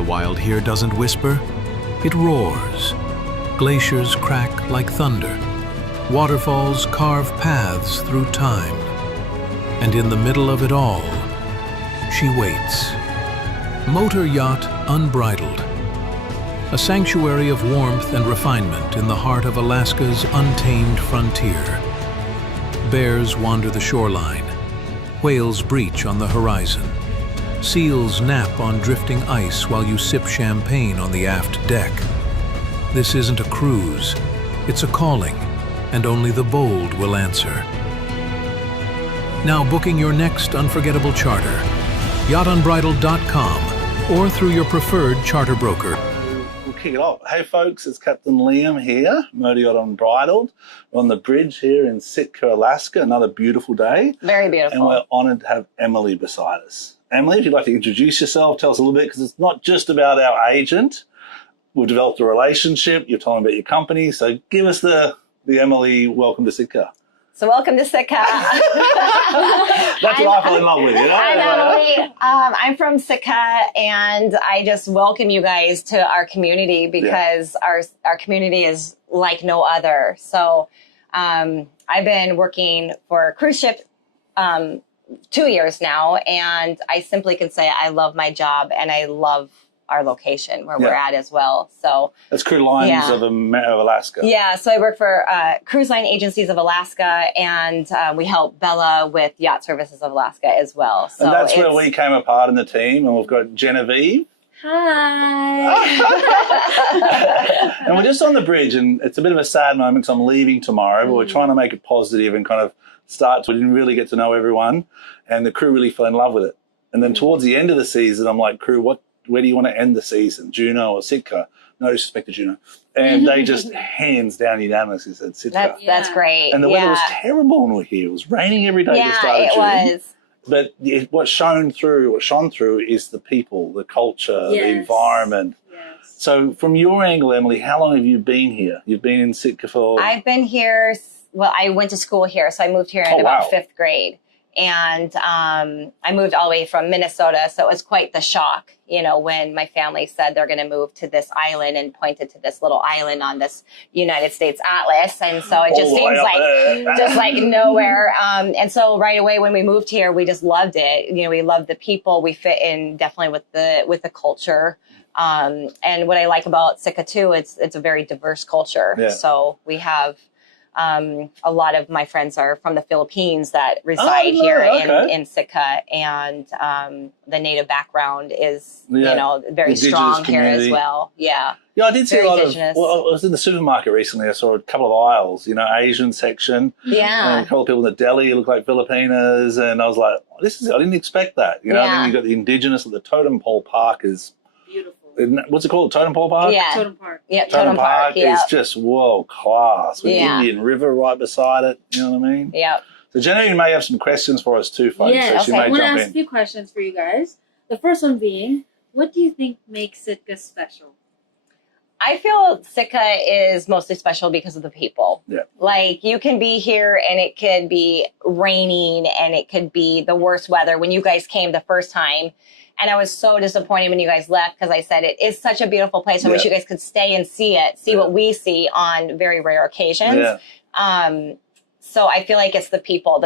The wild here doesn't whisper, it roars. Glaciers crack like thunder. Waterfalls carve paths through time. And in the middle of it all, she waits. Motor yacht unbridled. A sanctuary of warmth and refinement in the heart of Alaska's untamed frontier. Bears wander the shoreline. Whales breach on the horizon. Seals nap on drifting ice while you sip champagne on the aft deck. This isn't a cruise, it's a calling, and only the bold will answer. Now booking your next unforgettable charter, yachtunbridled.com or through your preferred charter broker. We'll kick it off. Hey folks, it's Captain Liam here, Motor Yacht Unbridled. We're on the bridge here in Sitka, Alaska, another beautiful day. Very beautiful. And we're honoured to have Emily beside us. Emily, if you'd like to introduce yourself, tell us a little bit, because it's not just about our agent. We've developed a relationship, you're telling about your company, so give us the Emily, welcome to Sitka. So welcome to Sitka. That's what I fell in love with, you know? I'm Emily. I'm from Sitka, and I just welcome you guys to our community because our community is like no other. So I've been working for a cruise ship 2 years now, and I simply can say I love my job and I love our location where we're at as well. So that's Cruise Lines of Alaska. Yeah, so I work for Cruise Line Agencies of Alaska, and we help Bella with Yacht Services of Alaska as well. So and that's where we came apart in the team, and we've got Genevieve. Hi. And we're just on the bridge, and it's a bit of a sad moment because I'm leaving tomorrow, but we're trying to make it positive and kind of start. We didn't really get to know everyone, and the crew really fell in love with it. And then towards the end of the season, I'm like, crew, where do you want to end the season, Juneau or Sitka? No disrespect to Juneau. And they just hands down unanimously said Sitka. That's great. And the weather was terrible when we were here. It was raining every day to start June. Was. But what shone through is the people, the culture, the environment. Yes. So from your angle, Emily, how long have you been here? You've been in Sitka for... I've been here, well, I went to school here, so I moved here in about 5th grade. And I moved all the way from Minnesota, so it was quite the shock, you know, when my family said they're going to move to this island and pointed to this little island on this United States atlas. And so it just seems like nowhere. And so right away when we moved here, we just loved it. You know, we loved the people. We fit in definitely with the culture. And what I like about Sitka too, it's a very diverse culture. Yeah. So we have a lot of my friends are from the Philippines that reside here in Sitka, and the native background is, you know, very strong community here as well. Yeah. Yeah, I did see a lot of, I was in the supermarket recently, I saw a couple of aisles, you know, Asian section. Yeah. And a couple of people in the deli look like Filipinos, and I was like, I didn't expect that. You know, and then you've got the indigenous, the totem pole park is beautiful. What's it called? Totem Pole Park? Yeah. Totem Park. Yeah, Totem Park is just world class with Indian River right beside it. You know what I mean? Yeah. So Jenny may have some questions for us too, folks. Yeah, so she may I want to jump ask in. a few questions for you guys. The first one being, what do you think makes Sitka special? I feel Sitka is mostly special because of the people. Yeah. Like, you can be here and it could be raining and it could be the worst weather. When you guys came the first time, and I was so disappointed when you guys left because I said it is such a beautiful place. I wish you guys could stay and see what we see on very rare occasions. Yeah. So I feel like it's the people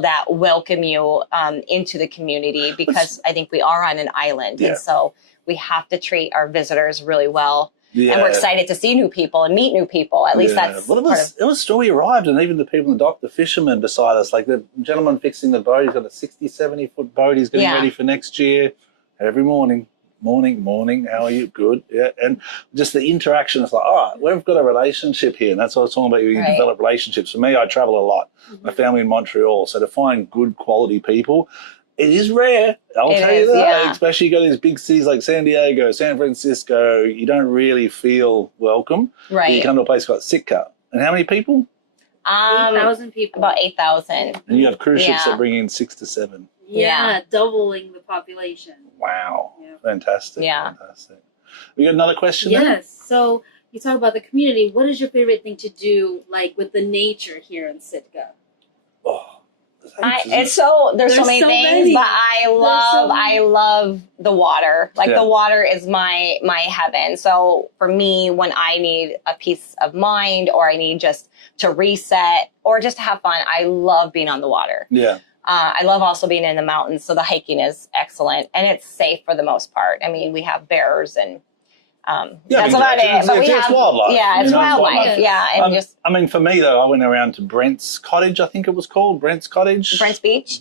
that welcome you into the community, because I think we are on an island. Yeah. And so we have to treat our visitors really well. Yeah. And we're excited to see new people and meet new people. At least that's it was still, we arrived, and even the people in the dock, the fishermen beside us, like the gentleman fixing the boat, he's got a 60, 70-foot boat. He's getting ready for next year. Every morning, how are you? Good. Yeah. And just the interaction, it's like, we've got a relationship here. And that's what I was talking about. You develop relationships. For me, I travel a lot. My family in Montreal. So to find good quality people, it is rare. I'll tell you that. Yeah. Especially you go to these big cities like San Diego, San Francisco, you don't really feel welcome. Right. But you come to a place called Sitka. And how many people? 8,000 people. About 8,000. And you have cruise ships that bring in 6 to 7. Yeah, doubling the population. Wow. Yeah. Fantastic. Yeah. Fantastic. We got another question Yes. there? So you talk about the community. What is your favorite thing to do, like with the nature here in Sitka? Oh, there's so many things, but I love the water. Like the water is my heaven. So for me, when I need a peace of mind or I need just to reset or just to have fun, I love being on the water. Yeah. I love also being in the mountains. So the hiking is excellent and it's safe for the most part. I mean, we have bears and that's about it. But it's wildlife. Yeah, it's wildlife. Yeah, and I mean, for me though, I went around to Brent's Cottage. I think it was called Brent's Cottage. Brent's Beach,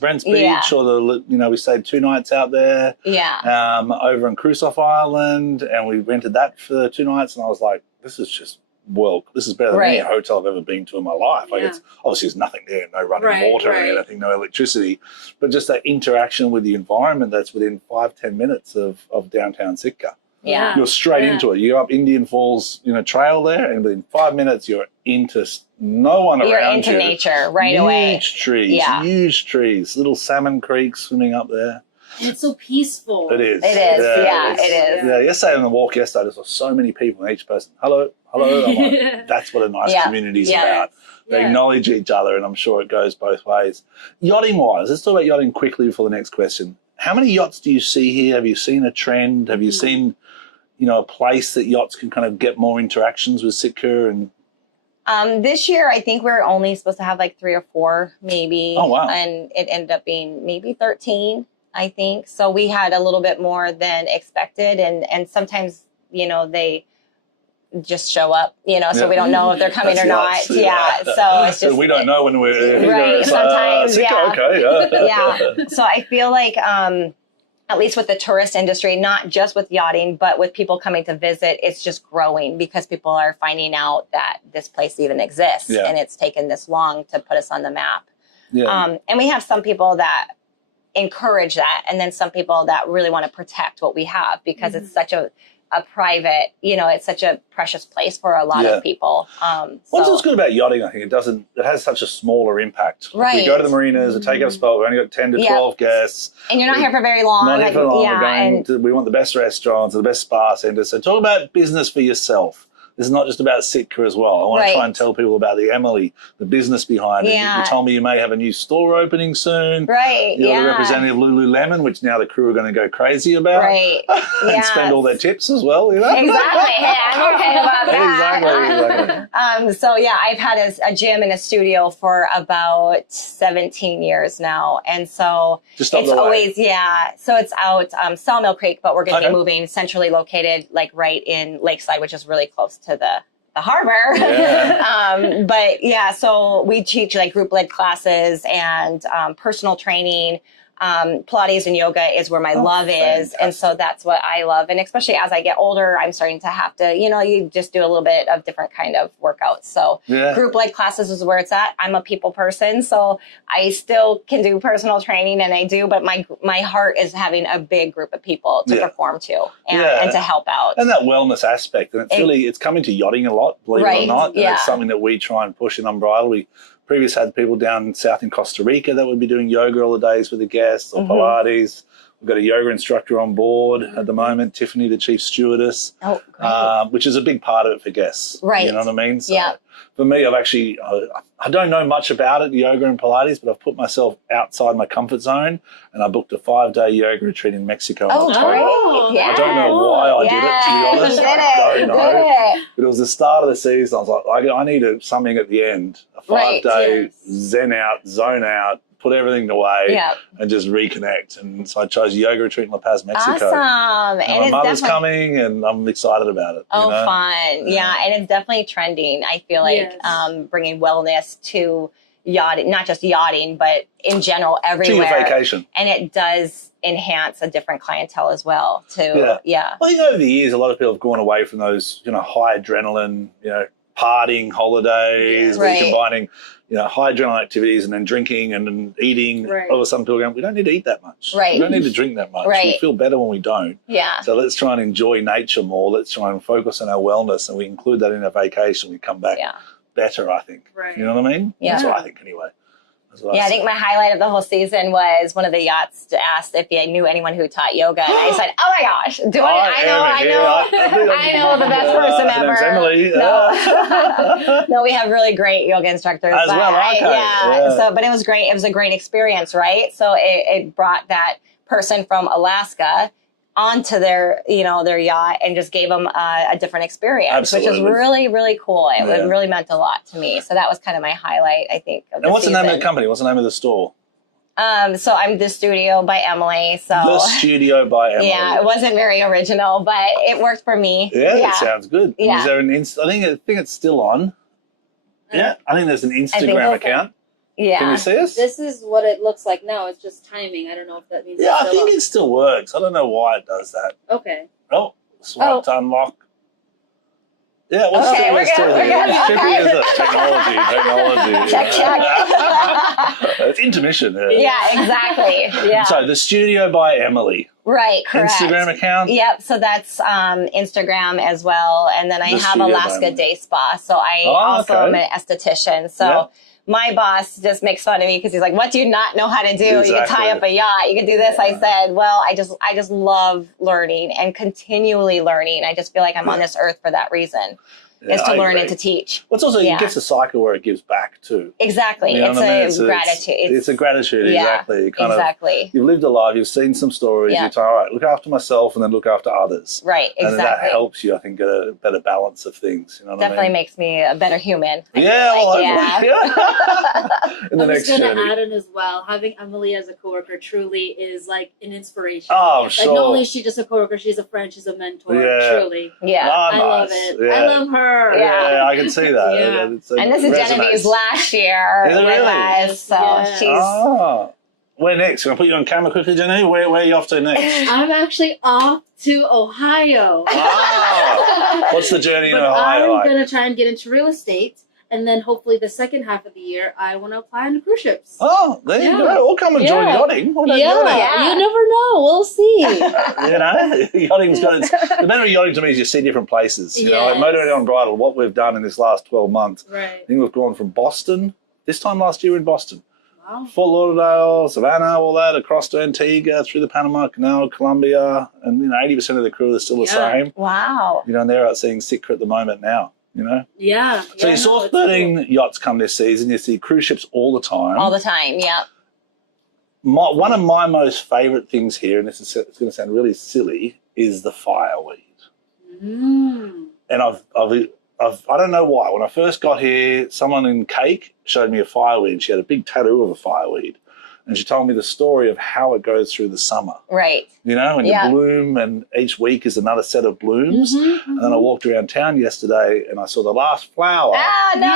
or we stayed 2 nights out there. Yeah. Over in Crusoe Island, and we rented that for 2 nights, and I was like, this is just this is better than any hotel I've ever been to in my life. Like it's obviously there's nothing there, no running water or anything, no electricity, but just that interaction with the environment that's within 5-10 minutes of downtown Sitka. Yeah. You're straight into it. You're up Indian Falls, trail there, and within 5 minutes you're into no one around you. You're into nature right away. Huge trees, little salmon creeks swimming up there. And it's so peaceful. It is. It is. Yeah, yesterday on the walk I saw so many people and each person, hello. I'm like, that's what a nice community is about. They acknowledge each other, and I'm sure it goes both ways. Yachting-wise, let's talk about yachting quickly before the next question. How many yachts do you see here? Have you seen a trend? Have you seen a place that yachts can kind of get more interactions with Sitka? And this year, I think we're only supposed to have like 3 or 4, maybe. Oh, wow. And it ended up being maybe 13, I think. So we had a little bit more than expected. And sometimes, they just show up, so we don't know if they're coming or not. So it's just. We don't know when we're. Right, sometimes, Sitka, okay. Yeah. So I feel like, at least with the tourist industry, not just with yachting, but with people coming to visit, it's just growing because people are finding out that this place even exists and it's taken this long to put us on the map. Yeah. And we have some people that encourage that, and then some people that really want to protect what we have because it's such a private, it's such a precious place for a lot of people. What's good about yachting, I think it has such a smaller impact. Right. We go to the marinas, the take-up spot, we've only got 10 to 12 guests. And you're not here for very long. Not here for long. We want the best restaurants, the best spa centers. So talk about business for yourself. This is not just about Sitka as well. I want to try and tell people about the Emily, the business behind it. You told me you may have a new store opening soon. Right. You're the representative of Lululemon, which now the crew are going to go crazy about. Right. And spend all their tips as well, Exactly. Hey, I'm okay about that. Exactly. So I've had a gym and a studio for about 17 years now. And so it's always, so it's out Sawmill Creek, but we're going to be moving centrally located, like right in Lakeside, which is really close to the harbor. Yeah. So we teach like group led classes and personal training. Pilates and yoga is where my love is. And so that's what I love. And especially as I get older, I'm starting to have to, you just do a little bit of different kind of workouts. So group led classes is where it's at. I'm a people person, so I still can do personal training and I do, but my heart is having a big group of people to perform to and to help out. And that wellness aspect. And it's coming to yachting a lot, believe it or not. And it's something that we try and push in Umbrella. We previously had people down south in Costa Rica that would be doing yoga all the days with the guests or Pilates. We've got a yoga instructor on board at the moment, Tiffany, the chief stewardess, which is a big part of it for guests. Right. You know what I mean? So for me, I don't know much about it, yoga and Pilates, but I've put myself outside my comfort zone and I booked a 5-day yoga retreat in Mexico in October. I don't know why I did it, to be honest. I don't know. But it was the start of the season. I was like, I need something at the end, a 5-day zen out, zone out, put everything away and just reconnect. And so I chose a yoga retreat in La Paz, Mexico. Awesome. And my mother's coming and I'm excited about it. Fun. Yeah. And it's definitely trending. I feel like bringing wellness to yachting, not just yachting, but in general everywhere. To your vacation. And it does enhance a different clientele as well too. Well, over the years, a lot of people have gone away from those, high adrenaline, partying holidays, where you're combining, high adrenaline activities and then drinking and then eating. All of a sudden people go, we don't need to eat that much. We don't need to drink that much. We feel better when we don't. So let's try and enjoy nature more. Let's try and focus on our wellness, and we include that in our vacation. We come back better, I think. You know what I mean? That's what I think anyway. That's what Yeah, I think my highlight of the whole season was one of the yachts asked if I knew anyone who taught yoga, and I said, "Oh my gosh, do I know the best person ever." Name's Emily. No, no, we have really great yoga instructors As well, okay. yeah. So, but it was great. It was a great experience, right? So it brought that person from Alaska onto their yacht and just gave them a different experience, Absolutely. which is really, really cool. It really meant a lot to me. So that was kind of my highlight, I think. Of and what's season. the name of the company? What's the name of the store? So I'm The Studio by Emily. So The Studio by Emily. Yeah, it wasn't very original, but it worked for me. Yeah, it sounds good. Yeah. Is there an I think it's still on. Yeah, I think there's an Instagram account. Yeah. Can you see us? This is what it looks like now. It's just timing. I don't know if that means. Yeah, I think it still works. I don't know why it does that. Okay. Oh, swipe to unlock. Yeah, well, Okay, we're still good, here. we're good, It's tricky, okay. isn't it? Technology. Check. It's intermission. Yeah, exactly. Yeah. So, The Studio by Emily. Right, correct. Instagram account? Yep, so that's Instagram as well. And then I The have Studio Alaska by Emily. Day Spa. So I also am okay. an esthetician. So my boss just makes fun of me because he's like, "What do you not know how to do? Exactly. You can tie up a yacht. You can do this." I said, "Well, I just love learning and continually learning. I just feel like I'm on this earth for that reason, is to I learn agree. and to teach." Well, it's also, Yeah. it gets a cycle where it gives back too. Exactly. You know It's what I mean? a gratitude. It's a gratitude, Yeah, exactly. You kind exactly. of, you've lived a life, you've seen some stories, Yeah. you tell, all right, look after myself and then look after others. Right, And then that exactly. helps you, I think, get a better balance of things. You know what Definitely I mean? makes me a better human. I Yeah, feel well, like. hopefully. In the I'm next just gonna journey. add in as well. Having Emily as a coworker truly is like an inspiration. Oh, Like sure. not only is she just a coworker, she's a friend, she's a mentor. Yeah. Truly. Yeah. Ah, I love nice. it. Yeah. I love her. Yeah, I can see that. Yeah. And And this is Genevieve's last year Is it with really? us, so Yeah. she's Ah. Where next? Can I put you on camera quickly, Jenny? Where are you off to next? I'm actually off to Ohio. Ah. What's the journey in But Ohio I'm like? gonna try and get into real estate, and then hopefully the second half of the year I want to apply on cruise ships. Oh, there you Yeah. go. We'll come and join Yeah. yachting. What about Yeah, yachting? Yeah. you never know. We'll see. You know, yachting's got its. The matter of yachting to me is you see different places. You know, like Yes. Motivated on Bridal, what we've done in this last 12 months. I Right. think we've gone from Boston, this time last year in Boston, Wow. Fort Lauderdale, Savannah, all that, across to Antigua, through the Panama Canal, Colombia, and 80% of the crew is still the Yeah. same. wow. You know, and they're out seeing Sitka at the moment now. You know, Yeah. so yeah, you saw no, it's 13 cool. yachts come this season. You see cruise ships all the time. All the time, yeah. One of my most favourite things here, and it's going to sound really silly, is the fireweed. Mm. And I don't know why. When I first got here, someone in Cake showed me a fireweed. She had a big tattoo of a fireweed. And she told me the story of how it goes through the summer. Right. You know, and Yeah. you bloom, and each week is another set of blooms. And then I walked around town yesterday and I saw the last flower. Ah, no. Yeah,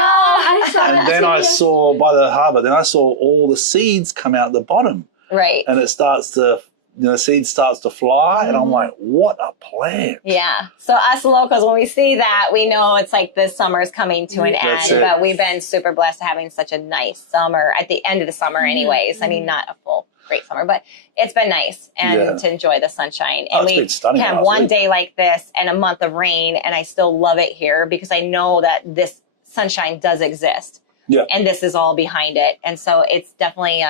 I saw And that then too. I saw by the harbour, then I saw all the seeds come out the bottom. Right. And it starts to, the seed starts to fly. And I'm like, what a plant. Yeah. So us locals, when we see that, we know it's like this summer's coming to an That's end. it. But we've been super blessed having such a nice summer at the end of the summer anyways. I mean, not a full great summer, but it's been nice and Yeah. to enjoy the sunshine. Oh, And it's we been stunning have last one week. day like this and a month of rain, and I still love it here because I know that this sunshine does exist. Yeah. And this is all behind it. And so it's definitely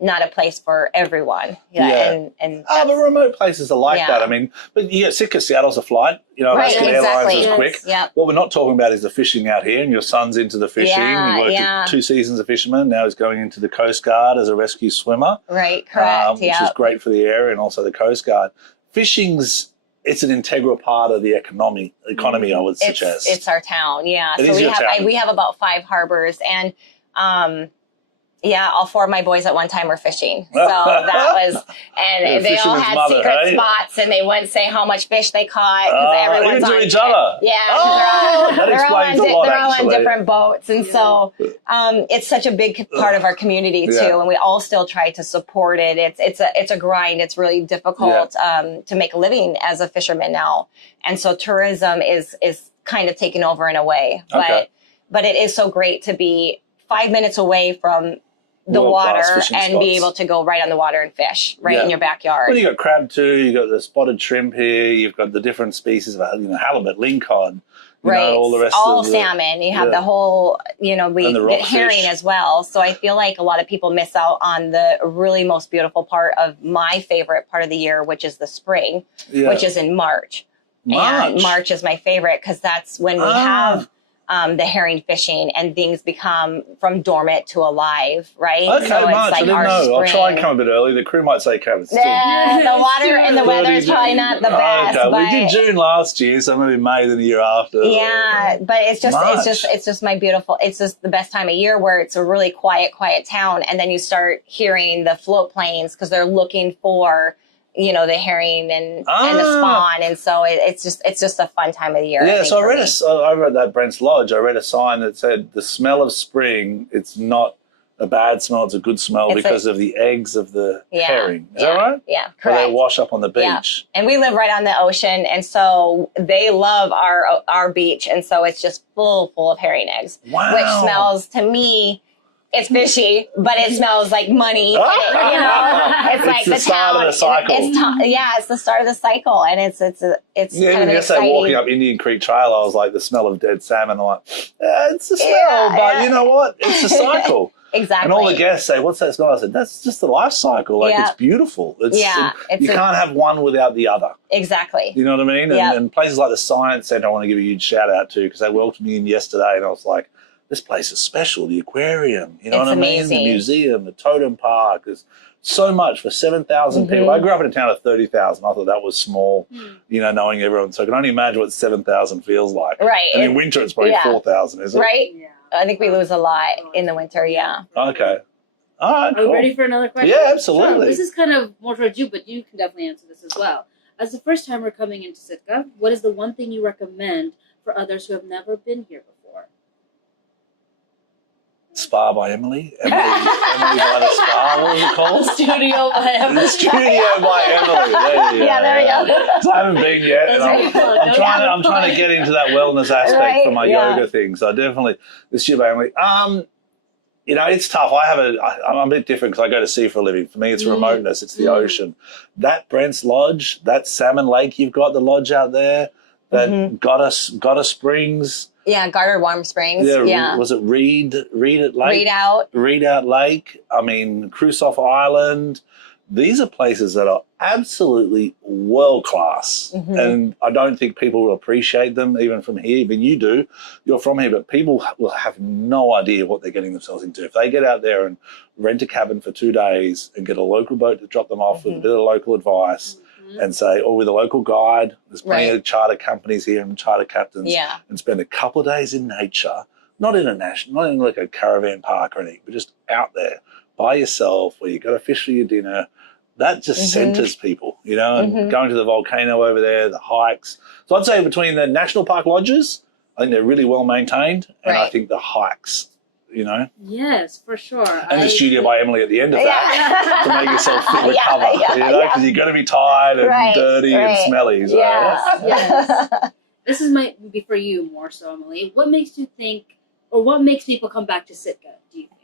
not a place for everyone. Yeah. And Oh, but remote places are like Yeah. that. I mean, but you get Sitka, Seattle's a flight. You know, Right, Alaska exactly. Airlines is quick. Yep. What we're not talking about is the fishing out here, and your son's into the fishing. Yeah, He worked yeah. 2 seasons of fisherman. Now he's going into the Coast Guard as a rescue swimmer, Right, correct. which is great for the area and also the Coast Guard. It's an integral part of the economy, I would suggest. It's our town, yeah. It So is we your have town. we have about 5 harbors, and all 4 of my boys at one time were fishing. So that was, and You're a they all fisherman's had mother, secret hey? spots, and they wouldn't say how much fish they caught because everyone's even to on each other. Yeah, Oh, that they're all explains a lot, they're all on actually. different boats, and so it's such a big part of our community too, Yeah. and we all still try to support it. It's a grind. It's really difficult to make a living as a fisherman now, and so tourism is kind of taking over in a way, Okay. but it is so great to be 5 minutes away from the water fishing and spots. be able to go right on the water and fish right in your backyard. Well, you got crab too. You got the spotted shrimp here. You've got the different species of halibut, lingcod. You know, all the rest of the salmon. You have the whole, we get herring fish as well. So I feel like a lot of people miss out on the really most beautiful part of my favorite part of the year, which is the spring, which is in March. And March is my favorite because that's when we have the herring fishing and things become from dormant to alive, right? Okay, so March, I didn't know. I'll try and come a bit early. The crew might say come. The water and the weather is probably not the best. Okay, but we did June last year, so maybe May the year after. Yeah, but it's just my beautiful. It's just the best time of year where it's a really quiet town, and then you start hearing the float planes because they're looking for the herring and the spawn, and so it's just a fun time of the year. Yeah, so I read over at that Brent's Lodge, I read a sign that said the smell of spring, it's not a bad smell, it's a good smell because of the eggs of the herring. Is that right? Yeah, correct. They wash up on the beach. Yeah. And we live right on the ocean, and so they love our beach, and so it's just full of herring eggs, which smells to me. It's fishy, but it smells like money. It's like the start of the cycle. It's the start of the cycle, and it's kind of exciting. Yesterday, walking up Indian Creek Trail, I was like, the smell of dead salmon. I'm like, it's the smell, but you know what? It's the cycle. Exactly. And all the guests say, "What's that smell?" I said, "That's just the life cycle. Like it's beautiful. You can't have one without the other." Exactly. You know what I mean? And places like the Science Centre, I want to give a huge shout out to because they welcomed me in yesterday, and I was like, this place is special. The aquarium, you know what I mean? The museum, the totem park. There's so much for 7,000 people. I grew up in a town of 30,000. I thought that was small, knowing everyone. So I can only imagine what 7,000 feels like. Right. And in winter, it's probably 4,000, is it? Right. Yeah. I think we lose a lot in the winter, Okay. All right, cool. Are we ready for another question? Yeah, absolutely. So, this is kind of more towards you, but you can definitely answer this as well. As the first timer coming into Sitka, what is the one thing you recommend for others who have never been here before? Spa by Emily. Emily by the Spa. What was it called? The Studio by Emily. The Studio by Emily. There you go. Yeah, there we go. So I haven't been yet. And I'm trying to get into that wellness aspect for my yoga thing. So definitely the Studio by Emily. It's tough. I'm a bit different because I go to sea for a living. For me, it's remoteness. It's the ocean. That Brent's Lodge, that Salmon Lake you've got, the lodge out there, that Gotta Springs. Yeah, Garter Warm Springs. Yeah. Was it Reed Lake? Reedout Lake. I mean, Crusoe Island. These are places that are absolutely world class, and I don't think people will appreciate them even from here. Even you do. You're from here, but people will have no idea what they're getting themselves into. If they get out there and rent a cabin for 2 days and get a local boat to drop them off with a bit of local advice, and say, or with a local guide, there's plenty of charter companies here and charter captains, and spend a couple of days in nature, not in like a caravan park or anything, but just out there by yourself where you got to fish for your dinner. That just centers people, and going to the volcano over there, the hikes. So I'd say between the national park lodges, I think they're really well maintained, and I think the hikes, Yes, for sure. And the Studio by Emily at the end of that to make yourself fit recover, because you're going to be tired and dirty and smelly. So. Yes. This might be for you more so, Emily. What makes you think, or what makes people come back to Sitka, do you think?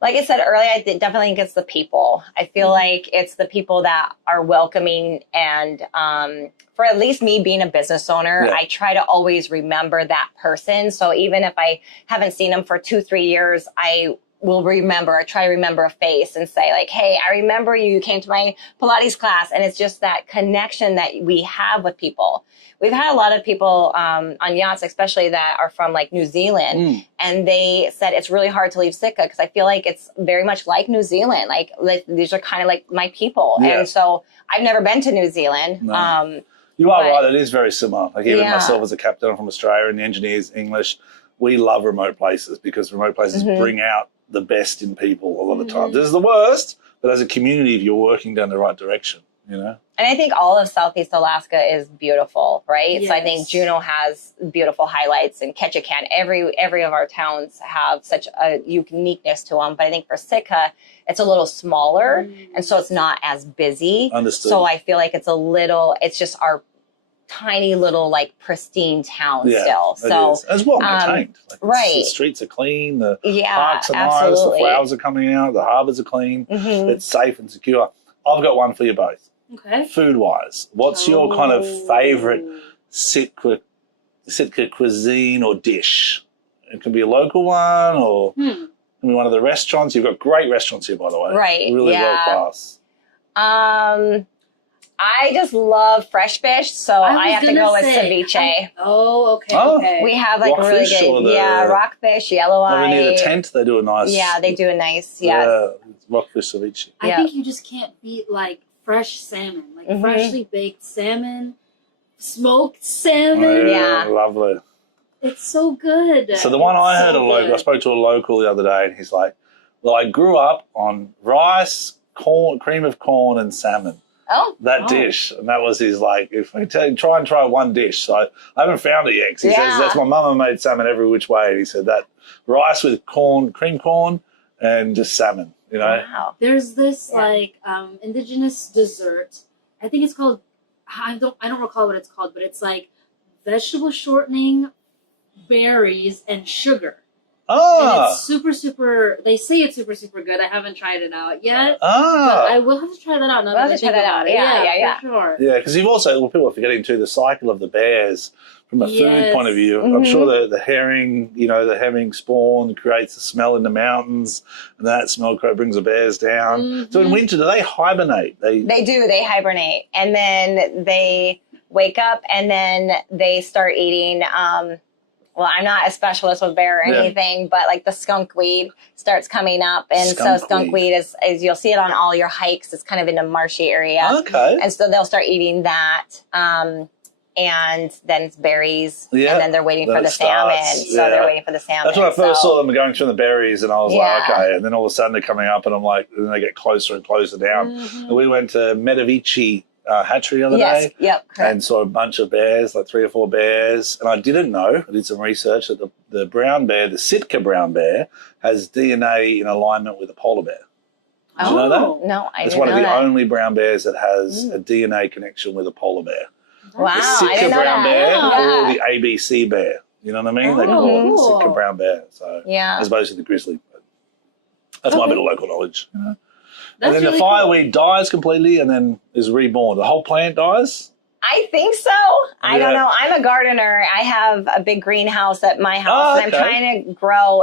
Like I said earlier, I definitely think it's the people. I feel like it's the people that are welcoming, and for at least me being a business owner, I try to always remember that person. So even if I haven't seen them for 2-3 years, I will try to remember a face and say like, hey, I remember you came to my Pilates class. And it's just that connection that we have with people. We've had a lot of people on yachts, especially that are from like New Zealand, and they said it's really hard to leave Sitka because I feel like it's very much like New Zealand. Like these are kind of like my people, and so I've never been to New Zealand. No. You are right; it is very similar. Like even myself as a captain, I'm from Australia, and the engineers, English, we love remote places because remote places bring out the best in people a lot of times. This is the worst, but as a community, if you're working down the right direction, And I think all of Southeast Alaska is beautiful, right? Yes. So I think Juneau has beautiful highlights, and Ketchikan. Every of our towns have such a uniqueness to them. But I think for Sitka, it's a little smaller, and so it's not as busy. Understood. So I feel like it's just our tiny little like pristine town still. It So is. It's well maintained. Like, right. The streets are clean. The Yeah, parks are absolutely. nice. The flowers are coming out. The harbours are clean. It's safe and secure. I've got one for you both. Okay. Food-wise, what's your kind of favourite Sitka cuisine or dish? It can be a local one or it can be one of the restaurants. You've got great restaurants here, by the way. Right. Really world class. I just love fresh fish, so I have to go with ceviche. Okay. Okay. We have like rockfish really good, rockfish, yellow eye. Over near the tent, they do a nice. Yeah, they do a nice, rockfish ceviche. I think you just can't beat like fresh salmon, like freshly baked salmon, smoked salmon. Lovely. It's so good. So the one I heard I spoke to a local the other day, and he's like, "Well, I grew up on rice, corn, cream of corn, and salmon." That dish, and that was his like. If I try and try one dish, so I haven't found it yet. 'Cause he says that's my mama made salmon every which way, and he said that rice with corn, cream corn, and just salmon. You know, there's this like indigenous dessert. I think it's called. I don't recall what it's called, but it's like vegetable shortening, berries, and sugar. And it's super. They say it's super good. I haven't tried it out yet. But I will have to try that out. Now that I think about it. Yeah, for sure. Yeah, because you've also people are forgetting too the cycle of the bears from a food point of view. I'm sure the herring, the herring spawn creates a smell in the mountains, and that smell brings the bears down. So in winter, do they hibernate? They do. They hibernate, and then they wake up, and then they start eating. Well, I'm not a specialist with bear or anything, but like the skunkweed starts coming up. And so skunkweed is you'll see it on all your hikes. It's kind of in a marshy area. Okay. And so they'll start eating that. And then it's berries. And then they're waiting for the salmon. So they're waiting for the salmon. That's when I first saw them going through the berries, and I was like, okay. And then all of a sudden they're coming up, and I'm like, and then they get closer and closer down. And we went to Medavici hatchery the other day, and saw a bunch of bears, like 3 or 4 bears. And I didn't know, I did some research, that the brown bear, the Sitka brown bear, has DNA in alignment with a polar bear. Did you know that? No, I didn't know that. It's one of the only brown bears that has a DNA connection with a polar bear. Wow, the Sitka brown bear or the ABC bear. You know what I mean? They call it the Sitka brown bear. So as opposed to the grizzly. That's my bit of local knowledge. You know? And then the fireweed dies completely and then is reborn. The whole plant dies? I think so. I don't know. I'm a gardener. I have a big greenhouse at my house, and I'm trying to grow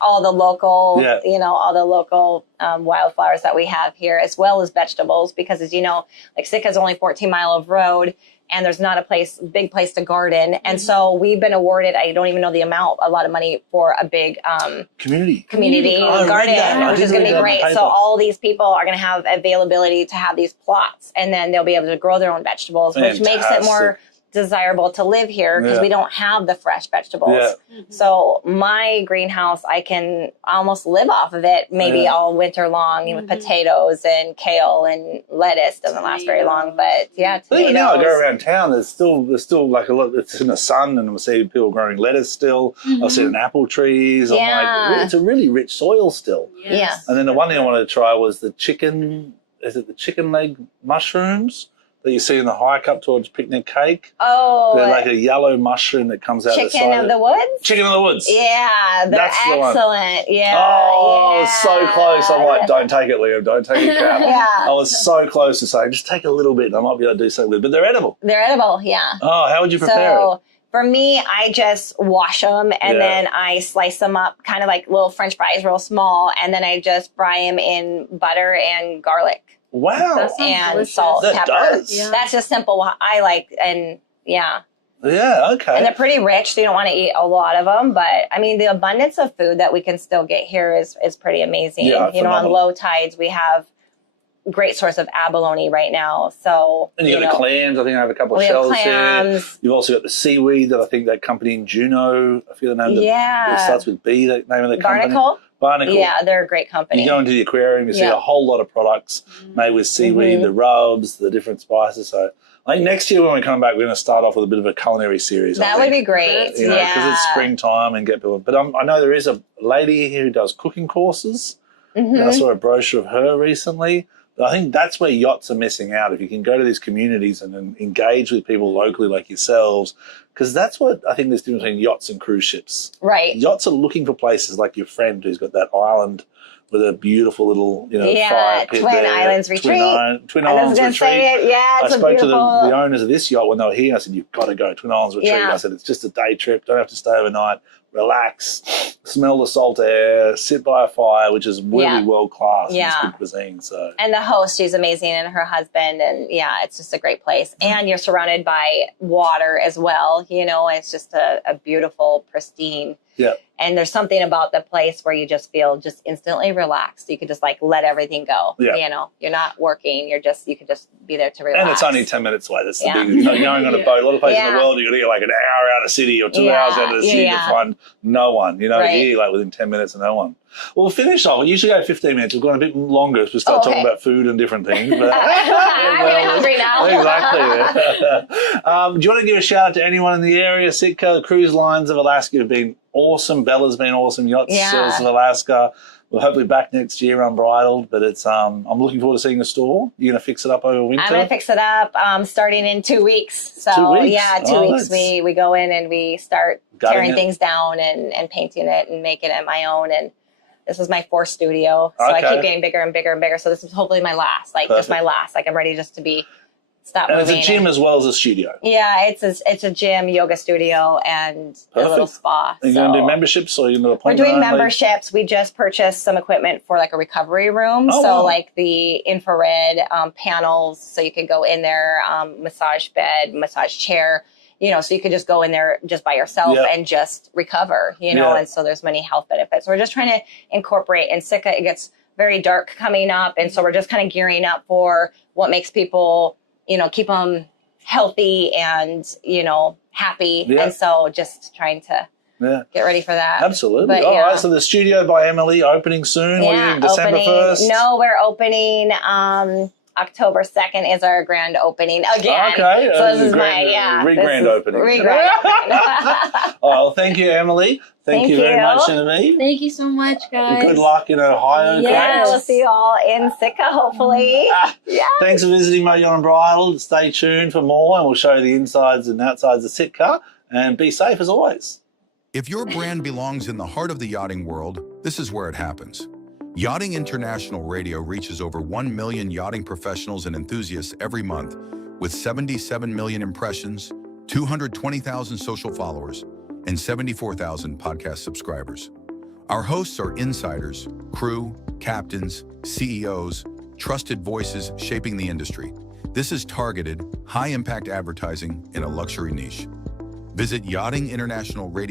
all the local, all the local wildflowers that we have here, as well as vegetables, because as you know, like Sitka is only 14 mile of road, and there's not a big place to garden. And so we've been awarded, I don't even know the amount, a lot of money for a big community garden, which is going to be great. So all these people are going to have availability to have these plots, and then they'll be able to grow their own vegetables, which makes it more desirable to live here because we don't have the fresh vegetables. So my greenhouse, I can almost live off of it maybe all winter long, with potatoes and kale and lettuce. Doesn't last very long, but tomatoes. Even now I go around town, there's still like a lot, it's in the sun, and I'm seeing people growing lettuce still. I've seen apple trees. I'm like, it's a really rich soil still. And then the one thing I wanted to try was the chicken leg mushrooms that you see in the hike up towards Picnic Cake. They're like a yellow mushroom that comes out the side. Chicken of the woods? Chicken of the woods. Yeah, they're excellent. I was so close. I'm like, don't take it, Liam. Don't take it, Cap. I was so close to saying, just take a little bit and I might be able to do something with it. But they're edible. They're edible, yeah. Oh, how would you prepare it? For me, I just wash them and then I slice them up kind of like little French fries, real small. And then I just fry them in butter and garlic. Wow. And salt, pepper. That's just simple. I like, and Yeah, okay. And they're pretty rich, so you don't want to eat a lot of them. But, I mean, the abundance of food that we can still get here is pretty amazing. On low tides, we have a great source of abalone right now. So, and you got the clams. I think I have a couple of shells here. You've also got the seaweed that I think that company in Juneau, I forget the name. It starts with B, the name of the company. Barnacle. Yeah, they're a great company. You go into the aquarium, you see a whole lot of products made with seaweed, the rubs, the different spices. So I think next year when we come back, we're going to start off with a bit of a culinary series. That would be great. Because it's springtime and get people. But I know there is a lady here who does cooking courses. And I saw a brochure of her recently. I think that's where yachts are missing out. If you can go to these communities and then engage with people locally like yourselves, because that's what I think there's difference between yachts and cruise ships. Right. Yachts are looking for places like your friend who's got that island with a beautiful little, fire pit Twin there. Islands Retreat. Twin Islands Retreat. I spoke to the owners of this yacht when they were here. I said, you've got to go Twin Islands Retreat. I said, it's just a day trip. Don't have to stay overnight. Relax, smell the salt air, sit by a fire, which is really world class. Yeah. It's good cuisine. So. And the host, she's amazing, and her husband, and it's just a great place. And you're surrounded by water as well. It's just a beautiful, pristine. Yeah. And there's something about the place where you just feel just instantly relaxed. You could just let everything go. Yeah. You're not working. You could just be there to relax. And it's only 10 minutes away. That's the big, you're going on a boat. A lot of places in the world, you're going to get an hour out of the city or 2 hours out of the city to find no one. Here, within 10 minutes of no one. Well, we'll finish off. We usually go 15 minutes. We've gone a bit longer as we start talking about food and different things. But, I'm getting hungry now. Exactly. Do you want to give a shout out to anyone in the area? Sitka, the cruise lines of Alaska have been awesome. Bella's been awesome. Yacht Sales of Alaska. We'll hopefully back next year unbridled, but it's I'm looking forward to seeing the store. You're going to fix it up over winter? I'm going to fix it up starting in 2 weeks. So 2 weeks? Yeah, 2 weeks. We go in and we start tearing things down and painting it and making it my own. And this is my 4th studio. So I keep getting bigger and bigger and bigger. So this is hopefully my last, just my last. I'm ready just to stop moving. And it's a gym as well as a studio. Yeah, it's a gym, yoga studio, and a little spa. Are you going to do memberships or are you going to appointment? We're doing memberships. We just purchased some equipment for a recovery room. The infrared panels, so you could go in there, massage bed, massage chair. So you could just go in there just by yourself and just recover, and so there's many health benefits. So we're just trying to incorporate. In Sitka, it gets very dark coming up, and so we're just kind of gearing up for what makes people, keep them healthy and, happy. Yeah. And so just trying to get ready for that. Absolutely. But, all right, so the studio by Emily opening soon. What are you doing, December 1st? No, we're opening October 2nd is our grand opening again. Okay. So this is my, Re-grand opening. Re-grand opening. Well, thank you, Emily. Thank you very much, Genevieve. Thank you so much, guys. Good luck in Ohio. Yeah, we'll see you all in Sitka, hopefully. Thanks for visiting my Yacht Unbridled. Stay tuned for more, and we'll show you the insides and outsides of Sitka. And be safe as always. If your brand belongs in the heart of the yachting world, this is where it happens. Yachting International Radio reaches over 1 million yachting professionals and enthusiasts every month, with 77 million impressions, 220,000 social followers, and 74,000 podcast subscribers. Our hosts are insiders, crew, captains, CEOs, trusted voices shaping the industry. This is targeted, high-impact advertising in a luxury niche. Visit Yachting International Radio